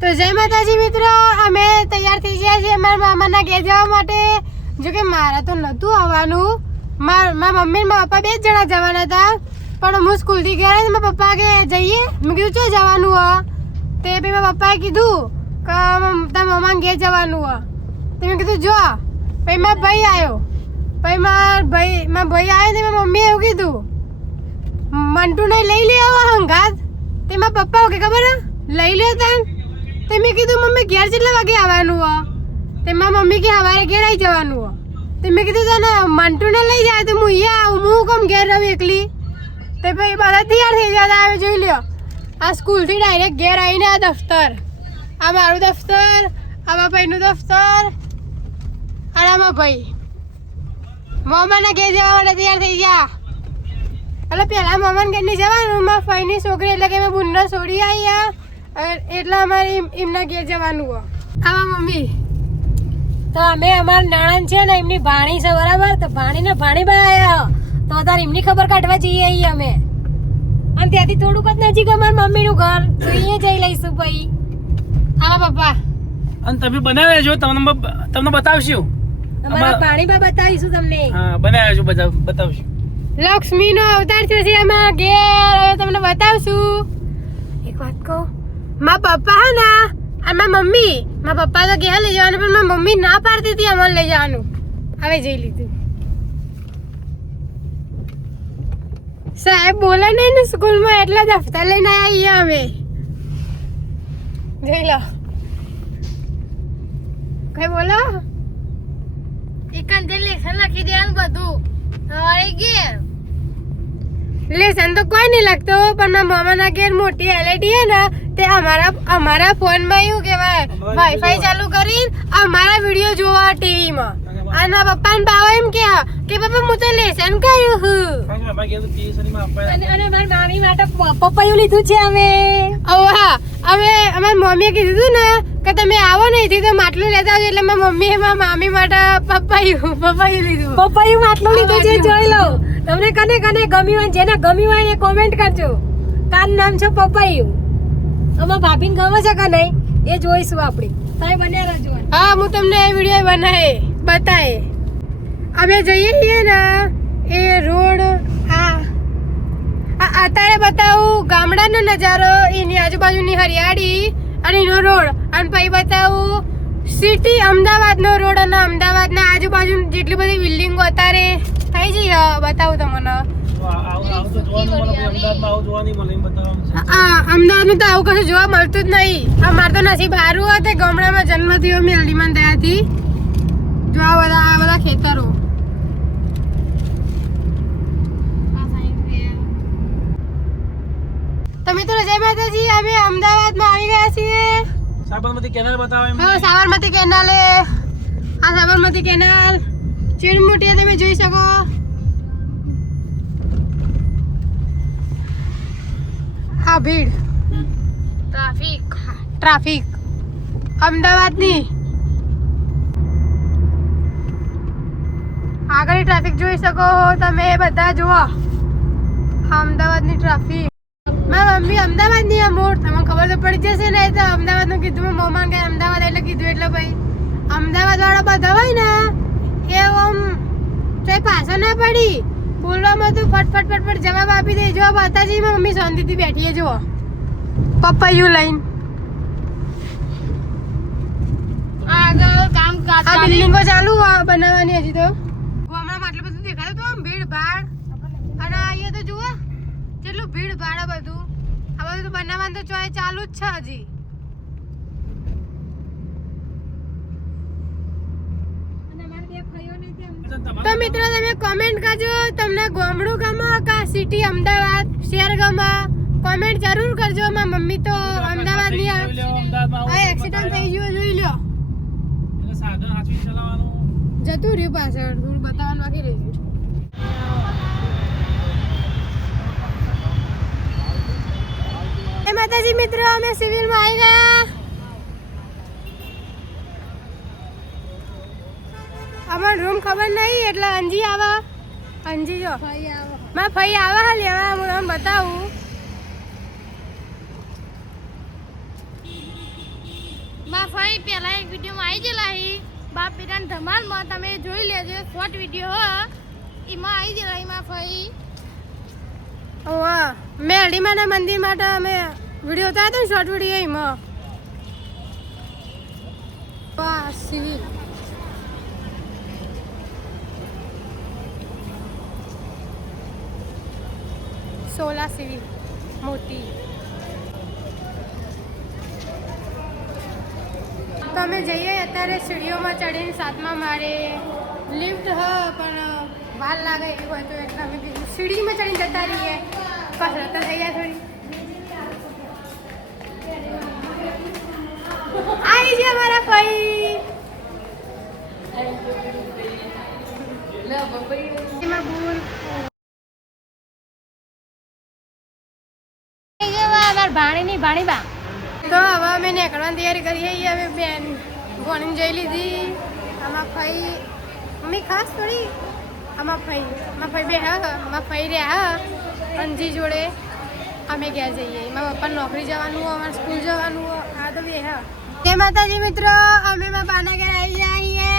તો જય માતાજી મિત્રો, અમે તૈયાર થઈ ગયા છીએ મારા મામાના ઘેર જવા માટે. જો કે મારા તો નહોતું આવવાનું, મારા મમ્મી ને મારા પપ્પા બે જ જણા જવાના હતા. પણ હું સ્કૂલથી ગયા ને મારા પપ્પા કે જઈએ. મેં કીધું ચો જવાનું હ? તે પછી મારા પપ્પાએ કીધું કે તારા મામાના ઘેર જવાનું હ. તો મેં કીધું જો. પછી મારા ભાઈ આવ્યો. પછી મારા ભાઈ આવ્યો ને મારા મમ્મીએ એવું કીધું મંટુને લઈ લે આવો હંગાત. તે મારા પપ્પા કે ખબર લઈ લ્યો તાન. તે મેં કીધું મમ્મી ઘેર કેટલા વાગે આવવાનું હો? તે મારા મમ્મી કે સવારે ઘેર આવી જવાનું હો. તે મેં કીધું તને મંટુને લઈ જાય તો હું અહીંયા આવું, હું કેમ ઘેર રહું એકલી? તે પછી બધા તૈયાર થઈ જતા. આવે જોઈ લ્યો, આ સ્કૂલથી ડાયરેક્ટ ઘેર આવીને આ દફતર, આ મારું દફતર, આ મારા ભાઈનું દફતર અને આ મારા ભાઈ મામાના ઘેર જવા માટે તૈયાર થઈ ગયા. એટલે પહેલાં મામાના ઘેર નહીં જવાનું, મારા ફઈની છોકરી એટલે કે મેં બુનને છોડી આવ્યા એટલે અમારે એમના ઘેર જવાનું હોય. આવા મમ્મી તો અમે અમારા નણંદ છે ને એમની ભાણી છે બરાબર. તો ભાણીને ભાણી બનાવ્યા તો અત્યારે એમની ખબર કાઢવા જઈએ અહીં અમે. અને ત્યાંથી થોડુંક જ નજીક અમારા મમ્મીનું ઘર, તો અહીંયા જઈ લઈશું ભાઈ. આવા પપ્પા અને તમે બનાવ્યા છો, તમને બતાવશું. અમારા ભાણીબા બતાવીશું તમને. હા, બનાવ્યા છો, બતાવશું. લક્ષ્મીનો અવતાર થશે અમારા ઘેર, હવે તમને બતાવશું. એક વાત કહું, મારા પપ્પા હે ને અને મારા મમ્મી, મારા પપ્પા તો ઘેર લઈ જવાનું પણ મારી મમ્મી ના પાડતી હતી અમારે લઈ જવાનું. હવે જઈ લીધું. સાહેબ બોલે નહીં ને સ્કૂલમાં એટલે દફતર લઈને આવ્યા અમે. જોઈ લો કઈ બોલો એકાંતે લેસન લખી દેવાનું બધું. હવે ઘેર લેસન તો કોઈ નહીં લખતો, પણ મામાના ઘેર મોટી એલઈડી હે ને તે અમારા ફોનમાં એવું કહેવાય વાઈફાઈ ચાલુ કરીને અમારા વિડીયો જોવા ટીવીમાં. અને પપ્પાને બાવા એમ કે પપ્પા હું તો લેસન કર્યું હું. અને મારી મામી માટે પપૈયું લીધું છે અમે. હા, અમે અમારી મમ્મીએ કીધું હતું ને કે તમે આવો નહીં તો માટલું લેતા આવજો, એટલે મારી મમ્મીએ મારા મામી માટે પપૈયું લીધું. પપૈયું માટલું લીધું છે, જોઈ લો. તમને કને ગમ્યું હોય, જેને ગમ્યું હોય એ કોમેન્ટ કરજો. કાન નામ છે પપૈયું. અમારા ભાભીને ગમે છે કે નહીં એ જોઈશું આપણે. તમે બન્યા રહેજો. હા, હું તમને એ વિડીયો બતાવે. અમે જઈએ છીએ ને એ રોડ, અત્યારે બતાવું ગામડાનો નજારો, એની આજુબાજુની હરિયાળી અને એનો રોડ. અને પછી બતાવું સિટી અમદાવાદનો રોડ અને અમદાવાદના આજુબાજુ જેટલી બધી બિલ્ડિંગો અત્યારે થઈ જઈ. બતાવું તમને. અમદાવાદનું તો આવું કશું જોવા મળતું જ નહીં. અમારે તો નસીબ સારું હોય તે ગામડામાં જન્મ થયો મેલડીમાં દયાથી. જો આ બધા ખેતરો. તો મિત્રો જય માતાજી, અમે અમદાવાદમાં આવી ગયા છીએ. સાબરમતી કેનાલ બતાવો. હા, સાબરમતી કેનાલે. આ સાબરમતી કેનાલ ચીડ મોટી તમે જોઈ શકો. હા, ભીડ, ટ્રાફિક અમદાવાદની. આગળ ટ્રાફિક જોઈ શકો તમે બધા. જુઓ અમદાવાદની ટ્રાફિક. મારી મમ્મી અમદાવાદની આ મોડ તમને ખબર તો પડી જશે ને. તો અમદાવાદનું કીધું મમ્માને કે અમદાવાદ એટલે કીધું એટલે ભાઈ અમદાવાદ વાળા બધા હોય ને એ આમ તો પાછળ ના પડી બોલવામાં તો ફટફટ જવાબ આપી દે. જો માતાજી મમ્મી શાંતિથી બેઠીએ. જુઓ પપૈયું લઈને આ બિલ્ડિંગો ચાલુ બનાવવાની હજી તો. હમણાં આટલું બધું દેખાયું તો આમ ભીડ ભાડ. અને અહીંયા તો જુઓ કેટલું ભીડ ભાડ બધું. આ બધું તો બનાવવાનું તો ચાલુ જ છે હજી. તો મિત્રો તમે કોમેન્ટ કરજો તમને ગામડું ગમે કે સિટી અમદાવાદ શહેર ગમે, કોમેન્ટ જરૂર કરજો. મારી મમ્મી તો અમદાવાદની આ એક્સિડન્ટ થઈ ગયો જોઈ લો. જતું રહ્યું પાછળ, થોડું બતાવવાનું બાકી રહી ગયું. માતાજી મિત્રો, અમે સિવિલમાં આવી ગયા. અમારો રૂમ ખબર નહીં એટલે અંજી આવે. અંજી જો મારા ફઈ આવે લેવા, હું તમને બતાવું. માં ફઈ પહેલા એક વિડીયોમાં આવી ગયેલા હી બાપ બેટાને ધમાલમાં તમે જોઈ લેજો શોર્ટ વિડીયો હ એમાં આવી ગયેલા માં ફઈ વાહ મેરડીમાના મંદિર માટે અમે વિડીયો ઉતાર્યો હતો ને શોર્ટ વિડીયો એમાં વાહ સિવિલ સોલા સિવિલ મોટી તો અમે જઈએ અત્યારે સીડીઓમાં ચડીને 7મા માળે લિફ્ટ હ પણ વાર લાગે એવું હોય તો એટલે અમે સીડીમાં ચડીને જતા રહીએ કસરત તો થઈ જાય થોડી આવી છે અમારા ભાઈ એમાં બોલ અમાર ભાણીની ભાણીબા તો હવે અમે નીકળવાની તૈયારી કરીએ છીએ હવે બેન ભણીને જઈ લીધી આમાં ફઈ મમ્મી ખાસ થોડી આમાં ફઈ બે હા આમાં ફઈ રહ્યા અંજી જોડે અમે ગયા જઈએ મારા પપ્પા નોકરી જવાનું હોય અમારે સ્કૂલ જવાનું હોય આ તો બે હા જય માતાજી મિત્રો અમે મારા બાના ઘરે આવી ગયા છીએ